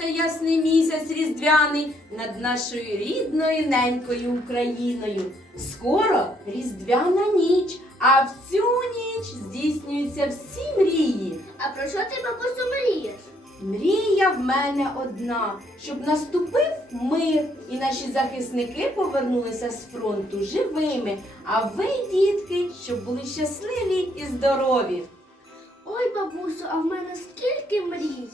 спустився ясний місяць різдвяний над нашою рідною ненькою Україною. Скоро різдвяна ніч, а в цю ніч здійснюються всі мрії. А про що ти, бабусю, мрієш? Мрія в мене одна, щоб наступив мир, і наші захисники повернулися з фронту живими. А ви, дітки, щоб були щасливі і здорові. Ой, бабусю, а в мене скільки мрій?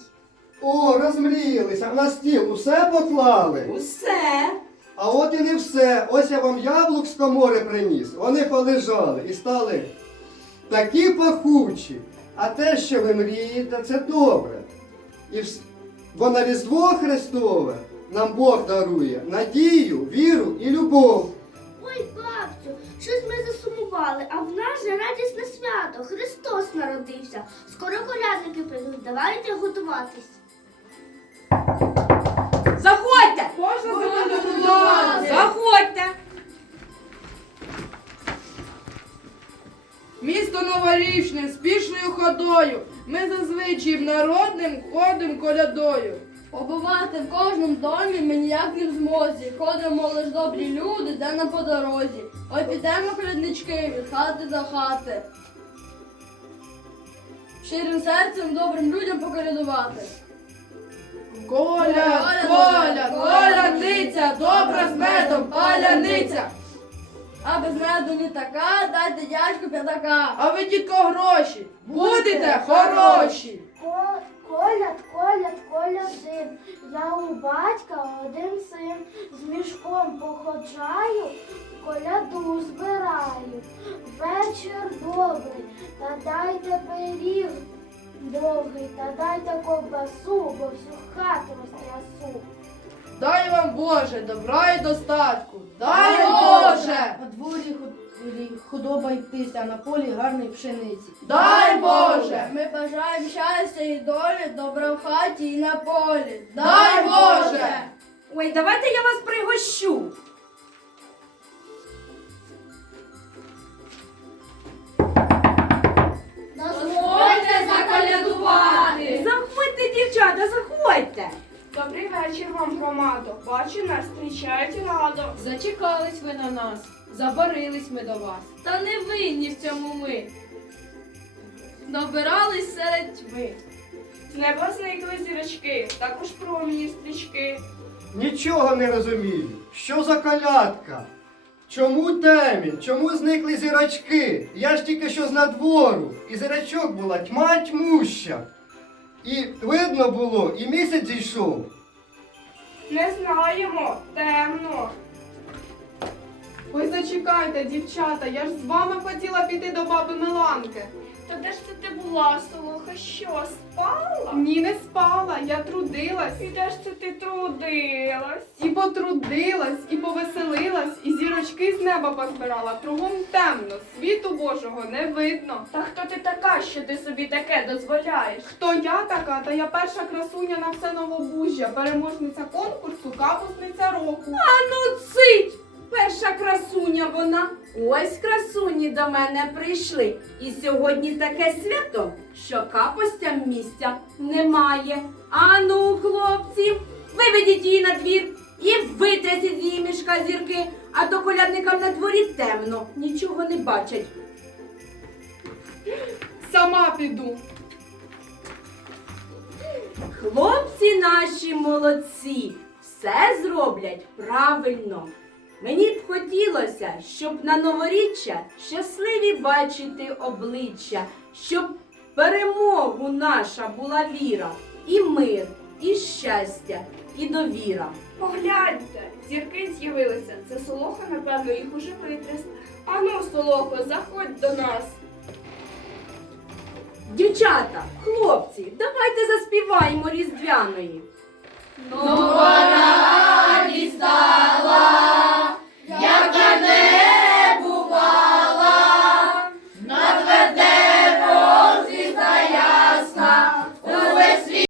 О, розмріялися, на стіл усе поклали. Усе. А от і не все. Ось я вам яблук з комори приніс. Вони полежали і стали такі пахучі. А те, що ви мрієте, це добре. І вс- бо на Різдво Христове нам Бог дарує надію, віру і любов. Ой, бабцю, щось ми засумували, а в нас же радісне свято. Христос народився. Скоро колядники прийдуть. Давайте готуватись. Заходьте! Заходьте! Місто новорічне, спішною ходою. Ми зазвичай народним ходим колядою. Побувати в кожному домі ми ніяк не в змозі. Ходимо лиш добрі люди, де на по дорозі. Ой, підемо коляднички від хати до хати. Щирим серцем добрим людям поколядувати. Коля, коля, колядниця, добра з медом, паляниця. А без меду не така, дайте дядьку п'ятака. А ви тільки гроші, будете хороші. Ко- Коляд, коляд, колядин. Я у батька один син. З мішком походжаю, коляду збираю. Вечір добрий, та дайте пиріг довгий, та дайте ковбасу, бо всю хату розтрясу. Дай вам Боже, добра і достатку. Дай Боже, На дворі худоба й птиця, а на полі гарної пшениці. дай Боже, Ми бажаємо щастя і долі, добра в хаті і на полі. дай Боже. Ой, давайте я вас пригощу. Заходьте. Добрий вечір вам, громадо. Бачу, нас зустрічають радо. Зачекались ви на нас, забарились ми до вас. Та не винні в цьому ми. Добирались серед тьми. З неба зникли зірочки, також промені стрічки. Нічого не розумію. Що за колядка? Чому темінь? Чому зникли зірочки? Я ж тільки що з надвору, і зірочок була тьма тьмуща. І видно було, і місяць зійшов. Не знаємо, темно. Ой, зачекайте, дівчата, я ж з вами хотіла піти до баби Миланки. То де ж це ти була, солоха? Що, спала? Ні, не спала, я трудилась. І де ж це ти трудилась? І потрудилась, і повеселилась, неба позбирала. Кругом темно, світу Божого не видно. Та хто ти така, що ти собі таке дозволяєш? Хто я така, та я перша красуня на все новобужжя, переможниця конкурсу, капусниця року. Ну, цить! Перша красуня вона. Ось красуні до мене прийшли. І сьогодні таке свято, що капостям місця немає. Ану, хлопці, виведіть її на двір і витрясіть з зірки, а то колядникам на дворі темно, нічого не бачать. Сама піду. Хлопці наші молодці, все зроблять правильно. Мені б хотілося, щоб на новоріччя щасливі бачити обличчя, щоб перемогу наша була віра, і мир, і щастя, і довіра. Погляньте, зірки з'явилися. Це солоха, напевно, їх уже витряс. Ану, солохо, заходь до нас. Дівчата, хлопці, давайте заспіваємо різдвяної. Нова